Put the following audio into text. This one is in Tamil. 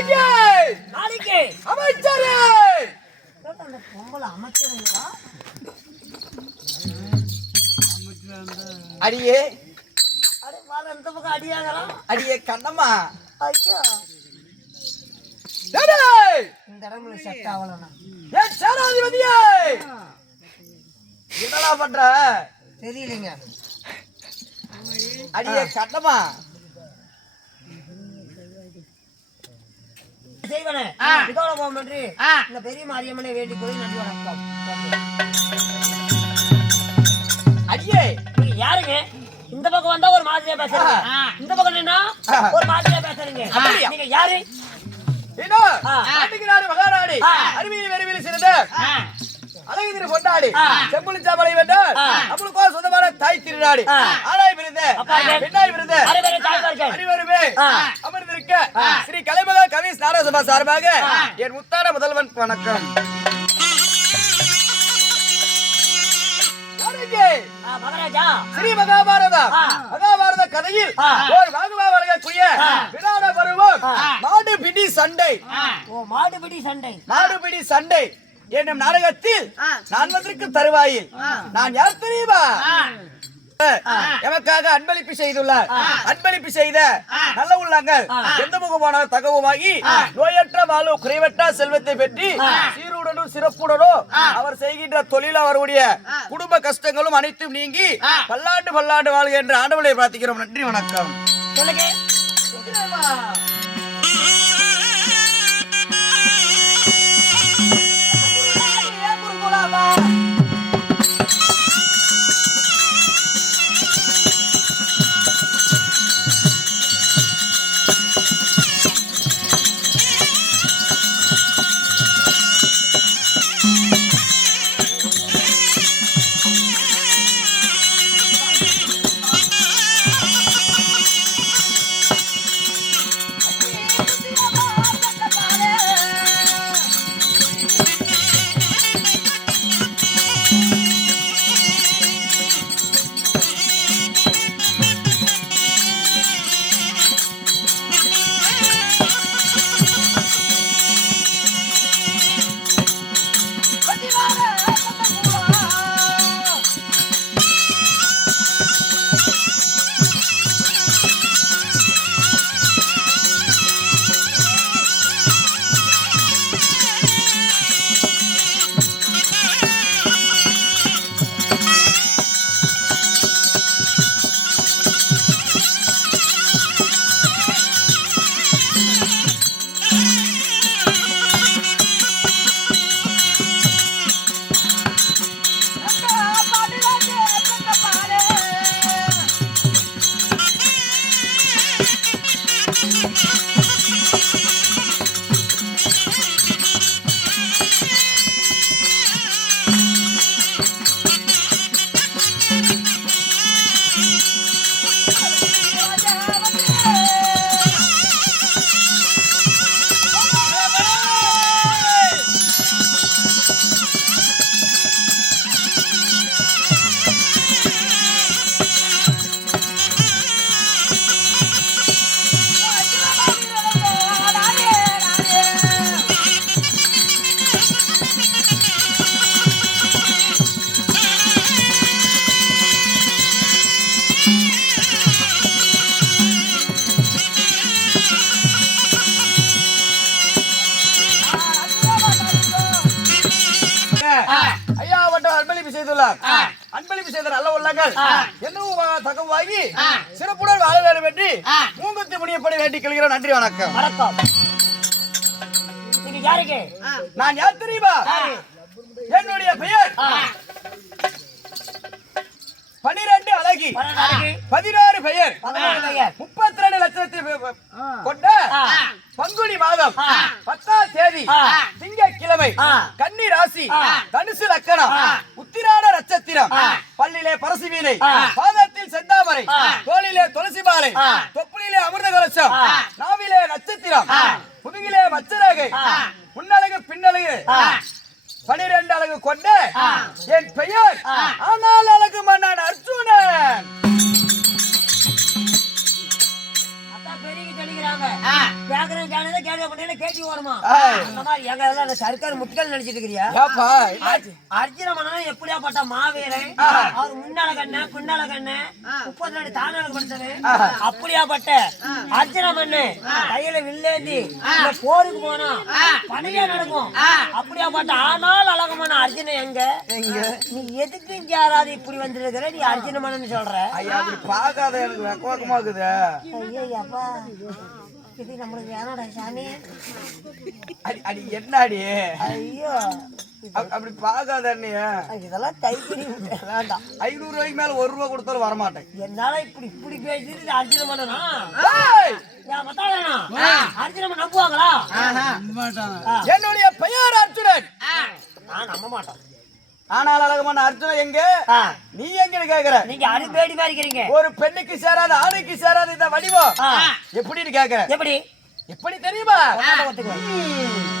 நாளைக்கு அமைச்சரே அந்த பொம்பளை அமைச்சருங்களா? அடியே அடே வாழ இந்த பக்கம் அடியாங்கறான். அடியே கண்ணம்மா ஐயோ டேய் இந்த இடம்ல செட் ஆவலனா. ஏ சேனாதிபதியே என்னடா பண்ற? தெரியலங்க. அடியே கண்ணம்மா செய்வனே இதோட போமன்றி இந்த பெரிய மாரியம்மனை வேண்டி போய் நன்றி வணக்கம். அடியே நீங்க யாருங்க? இந்த பக்கம் வந்தா ஒரு மாதிரியா பேசுறீங்க, இந்த பக்கம் நின்னா ஒரு மாதிரியா பேசுறீங்க. நீங்க யாரு? இதோ நாட்டுக்கு மகாராணி அறிவியல் வெறிவியல் சிறந்த அழகிரி கொண்டாடி செம்புலி சாமலை வென்றார். நம்மளுக்கோ சொந்தமான தாய் திருநாடு ஆனாய் விருது பெண்ணாய் விருது அனைவருமே அமர்ந்திருக்க ஸ்ரீ கலைமகா கவி நாடகசபா சார்பாக என் முத்தான முதல்வன் வணக்கம். மகாராஜா ஸ்ரீ மகாபாரத கதையில் ஒரு வாகுவா வழங்கக்கூடிய விராட பருவம் மாடுபிடி சண்டை. மாடுபிடி சண்டை என்னும் நாடகத்தில் நான் வந்திருக்கும் தருவாயில் நான் யார் தெரியுமா? எமக்காக அன்பளிப்பு செய்துள்ளார். அன்பளிப்பு செய்த நல்ல உள்ளங்கள் எந்த முகமான தகவமாகி நோயற்ற வாழோ குறைவற்ற செல்வத்தை பெற்றி சீருடனும் சிறப்புடனும் அவர் செய்கின்ற தொழில் அவருடைய குடும்ப கஷ்டங்களும் அனைத்தும் நீங்கி பல்லாண்டு பல்லாண்டு வாழ்க என்று ஆண்டவனை பிரார்த்திக்கிறோம். நன்றி வணக்கம். அன்பளிப்பு செய்த நல்ல உள்ளங்கள் என்னவோ தகவாகி சிறப்புடன் வாழ வேண்டும் என்று மூங்கத்தி முடியப்படி வேண்டிக் கொள்கிறோம். நன்றி வணக்கம். வணக்கம். நீங்க யாருக்கு? நான் யார் தெரியுமா? என்னுடைய பெயர் 12 அழகி 16 பெயர் 32 லட்சத்தை கொண்ட பங்குனி மாதம் 10ஆம் தேதி திங்கட்கிழமை கன்னி ராசி தனுசு லக்கணம் உத்திராட நட்சத்திரம் பல்லிலே பரசு வீணை பாதத்தில் செந்தாமரை தோளிலே துளசி மாலை தொப்புளிலே அமிர்த கலசம் நாவிலே நட்சத்திரம் முதுகிலே மச்சரகை முன்னழகு பின்னழகு 12 அழகு கொண்ட என் பெயர் ஆனால் அழகு மன்னன் அர்ஜுனன். அதான் பெரிய சொல்லிக்கிறாங்க. கேள்வி பண்ணீங்கன்னா கேட்டி ஓடுமா ஏய். அந்த மாதிரி எங்க எல்லாம் அந்த சர்க்கார் முட்கள் நினைச்சிட்டு இருக்கிறியா ஏப்பா என்னாச்சு? அர்ஜுன மன்னன் எப்படியாப்பட்ட மாவீரன் அவர் முன்னால கண்ண பின்னால கண்ண 32 தானால படுத்தது அப்படியாப்பட்ட அர்ஜுன மன்னன் கையில வில்லேந்தி இந்த போருக்கு போனா பணியா நடக்கும் அப்படியாப்பட்ட ஆனால் அழகமான அர்ஜுனன் எங்க நீ எதுக்கு இங்க யாராவது இப்படி வந்திருக்கிற நீ அர்ஜுன மன்னன் சொல்ற ஐயா அப்படி பார்க்காத எனக்கு வெக்கமா இருக்குது. ஐயோ அப்பா இது நம்மளுக்கு வேணாடா சாமி அடி அடி என்னடி ஐயோ அப்படி பார்க்காத நீ. இதெல்லாம் கைப்பிடி வேண்டாம் 500 ரூபாய்க்கு மேல 1 ரூபா கொடுத்தாலும் வரமாட்டேன். என்னால இப்படி பேசிட்டு அர்ஜுன மன்னனா ஏய்! ஏன் மத்தாளனா அர்ஜுன மன்னன் நம்புவாங்களா என்னுடைய பெயர் அர்ஜுனன். நான் நம்ப மாட்டேன் ஆனால் அழகமான அர்ஜுனன் எங்க நீ எங்க கேக்குற? நீங்க அனுப்பேடி மாதிரி இருக்கிறீங்க ஒரு பெண்ணுக்கு சேராத ஆணுக்கு சேராத இந்த வடிவம் எப்படின்னு கேக்குற? எப்படி எப்படி தெரியுமா? ஒன்னால ஒத்துக்குவேன்.